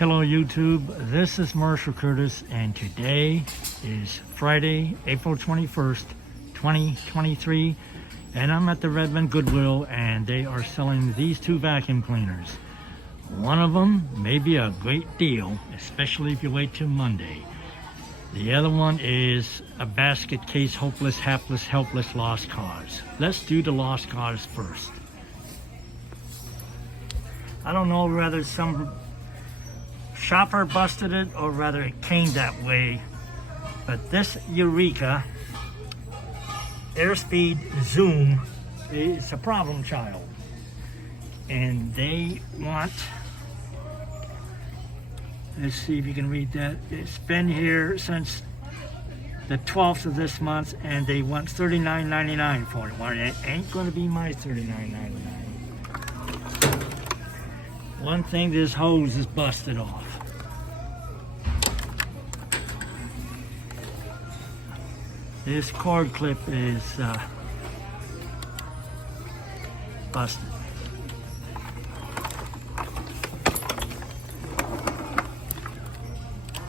Hello YouTube, this is Marshall Curtis and today is Friday, April 21st, 2023 and I'm at the Redmond Goodwill and they are selling these two vacuum cleaners. One of them may be a great deal, especially if you wait till Monday. The other one is a basket case hopeless, hapless, helpless, lost cause. Let's do the lost cause first. I don't know whether some shopper busted it or rather it came that way, but this Eureka AirSpeed Zoom is a problem child and they want, let's see if you can read that, it's been here since the 12th of this month and they want $39.99 for it. Well, it ain't going to be my $39.99. One thing, this hose is busted off. This cord clip is busted.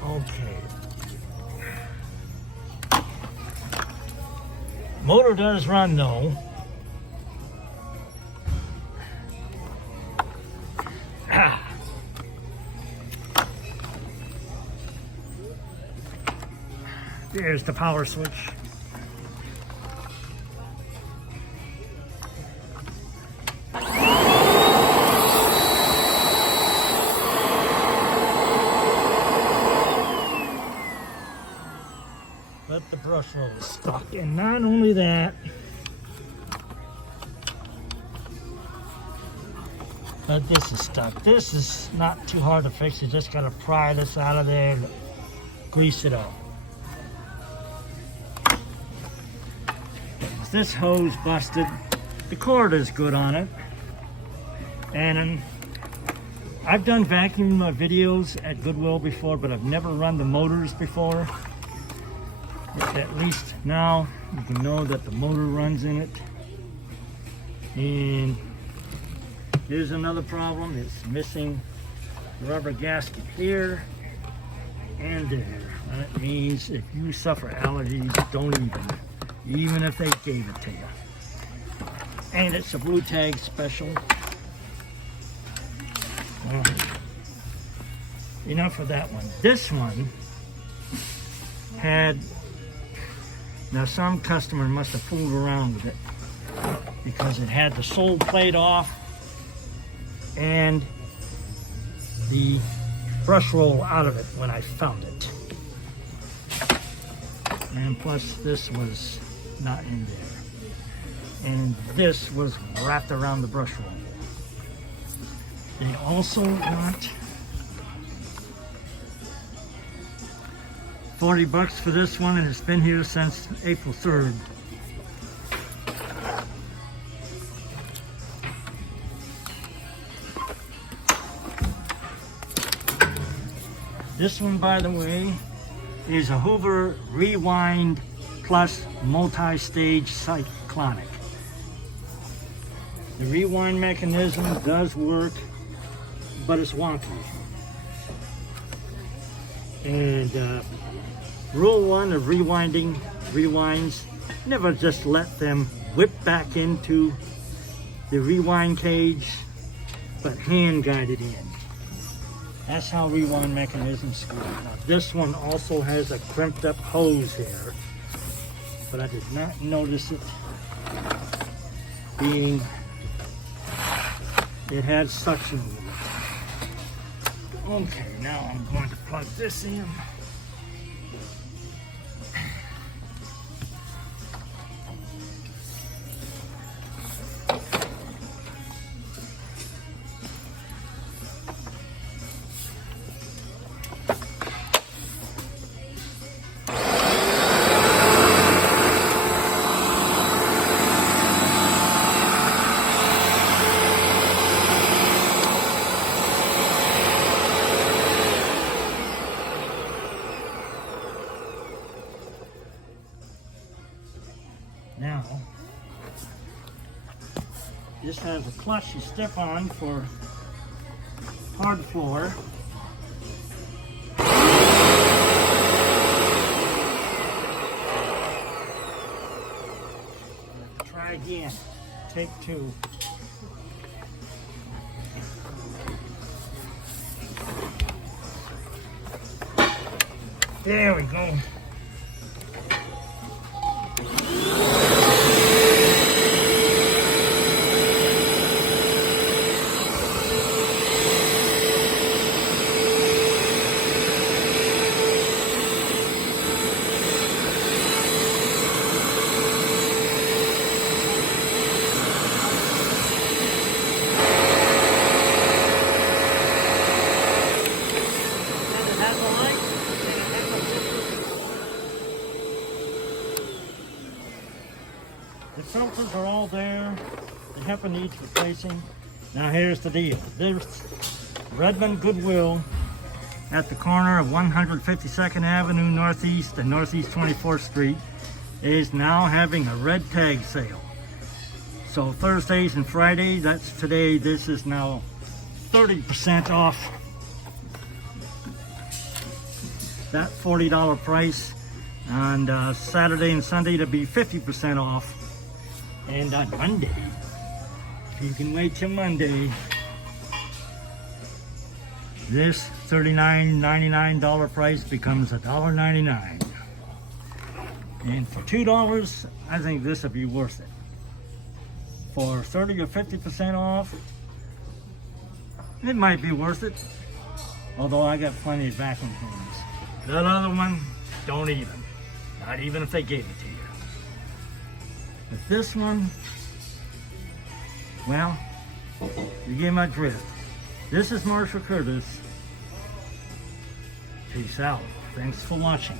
Okay. Motor does run though. There's the power switch. But the brush roll is stuck, and not only that, but this is stuck. This is not too hard to fix. You just gotta pry this out of there and grease it up. This hose busted. The cord is good on it, and I've done vacuum videos at Goodwill before, but I've never run the motors before. At least now you can know that the motor runs in it. And here's another problem. It's missing the rubber gasket here and there. That means if you suffer allergies, don't even if they gave it to you. And it's a blue tag special. Enough of that one. This one had, now some customer must have fooled around with it because it had the sole plate off and the brush roll out of it when I found it. And plus this was not in there. And this was wrapped around the brush roll. They also want $40 for this one, and it's been here since April 3rd. This one, by the way, is a Hoover Rewind Plus multi-stage Cyclonic. The rewind mechanism does work, but it's wonky. And rule one of rewinds, never just let them whip back into the rewind cage, but hand guide it in. That's how rewind mechanisms work. Now, this one also has a crimped up hose here, but I did not notice it being, it had suction with it. Okay, now I'm going to plug this in. Now, this has a clutch you step on for hard floor, again. Take two. There we go. The filters are all there. The HEPA needs replacing. Now here's the deal. There's Redmond Goodwill at the corner of 152nd Avenue Northeast and Northeast 24th Street is now having a red tag sale. So Thursdays and Fridays, that's today, this is now 30% off that $40 price. And Saturday and Sunday to be 50% off. And on Monday, if you can wait till Monday, this $39.99 price becomes $1.99. And for $2, I think this would be worth it. For 30 or 50% off, it might be worth it. Although I got plenty of vacuum cleaners. That other one, don't even. Not even if they gave it to you. But this one, well, you get my drift. This is Marshall Curtis. Peace out. Thanks for watching.